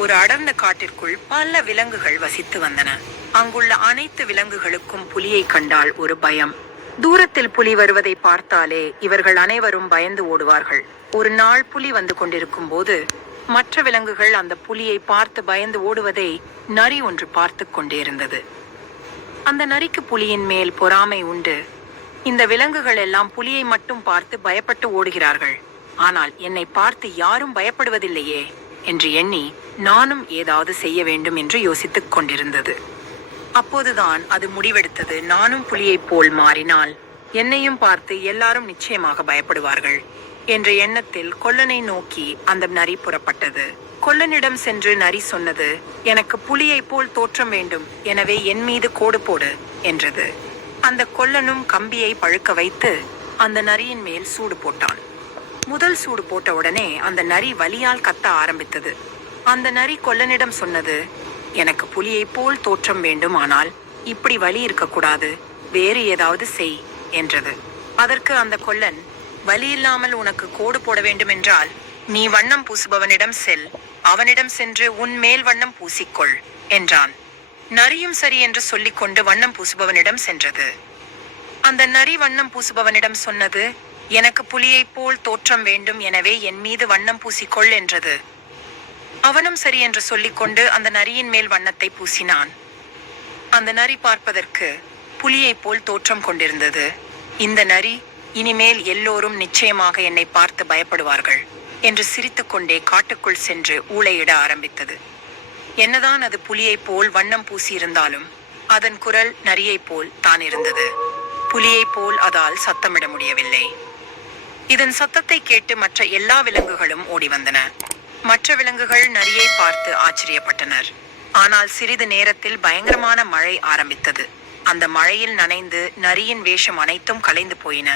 ஒரு அடர்ந்த காட்டிற்குள் பல விலங்குகள் வசித்து வந்தன. அங்குள்ள அனைத்து விலங்குகளுக்கும் புலியை கண்டால் ஒரு பயம். தூரத்தில் புலி வருவதை பார்த்தாலே இவர்கள் அனைவரும் பயந்து ஓடுவார்கள். ஒரு நாள் புலி வந்து கொண்டிருக்கும் போது மற்ற விலங்குகள் அந்த புலியை பார்த்து பயந்து ஓடுவதை நரி ஒன்று பார்த்து கொண்டே இருந்தது. அந்த நரிக்கு புலியின் மேல் பொறாமை உண்டு. இந்த விலங்குகள் எல்லாம் புலியை மட்டும் பார்த்து பயப்பட்டு ஓடுகிறார்கள், ஆனால் என்னை பார்த்து யாரும் பயப்படுவதில்லையே என்று எண்ணி நானும் ஏதாவது செய்ய வேண்டும் என்று யோசித்துக் கொண்டிருந்தது. அப்போதுதான் அது முடிவெடுத்தது, நானும் புலியைப் போல் மாறினால் என்னையும் பார்த்து எல்லாரும் நிச்சயமாக பயப்படுவார்கள் என்ற எண்ணத்தில் கொல்லனை நோக்கி அந்த நரி புறப்பட்டது. கொல்லனிடம் சென்று நரி சொன்னது, எனக்கு புலியைப் போல் தோற்றம் வேண்டும், எனவே என் மீது கோடு போடு என்றது. அந்த கொல்லனும் கம்பியை பழுக்க வைத்து அந்த நரியின் மேல் சூடு போட்டான். முதல் சூடு போட்ட உடனே அந்த நரி வலியால் கத்த ஆரம்பித்தது. அந்த நரி கொல்லனிடம் சொன்னது, எனக்கு புலியைப் போல் தோற்றம் வேண்டும், ஆனால் இப்படி வலி இருக்கக்கூடாது, வேறு ஏதாவது செய் என்றது. அதற்கு அந்த கொல்லன், வலி இல்லாமல் உனக்கு கோடு போட வேண்டும் என்றால் நீ வண்ணம் பூசுபவனிடம் செல், அவனிடம் சென்று உன் மேல் வண்ணம் பூசிக்கொள் என்றான். நரியும் சரி என்று சொல்லிக்கொண்டு வண்ணம் பூசுபவனிடம் சென்றது. அந்த நரி வண்ணம் பூசுபவனிடம் சொன்னது, எனக்கு புலியைப் போல் தோற்றம் வேண்டும், எனவே என் மீது வண்ணம் பூசிக்கொள் என்றது. அவனும் சரி என்று சொல்லிக்கொண்டு அந்த நரியின் மேல் வண்ணத்தை பூசினான். அந்த நரி பார்ப்பதற்கு புலியைப் போல் தோற்றம் கொண்டிருந்தது. இந்த நரி, இனிமேல் எல்லோரும் நிச்சயமாக என்னை பார்த்து பயப்படுவார்கள் என்று சிரித்துக்கொண்டே காட்டுக்குள் சென்று ஊளையிட ஆரம்பித்தது. என்னதான் அது புலியைப் போல் வண்ணம் பூசியிருந்தாலும் அதன் குரல் நரியைப் போல் தான் இருந்தது. புலியைப் போல் அதால் சத்தமிட முடியவில்லை. இதன் சத்தத்தை கேட்டு மற்ற எல்லா விலங்குகளும் ஓடி வந்தன. மற்ற விலங்குகள் நரியை பார்த்து ஆச்சரியப்பட்டனர். ஆனால் சிறிது நேரத்தில் பயங்கரமான மழை ஆரம்பித்தது. அந்த மழையில் நனைந்து நரியின் வேஷம் அனைத்தும் கலைந்து போயின.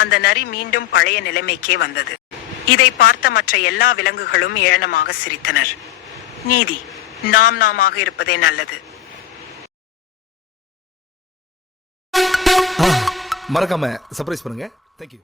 அந்த நரி மீண்டும் பழைய நிலைமைக்கே வந்தது. இதை பார்த்த மற்ற எல்லா விலங்குகளும் ஏளனமாக சிரித்தனர். நீதி, நாமாக இருப்பதே நல்லது. மறக்காம சர்ப்ரைஸ் பண்ணுங்க. தேங்க்யூ.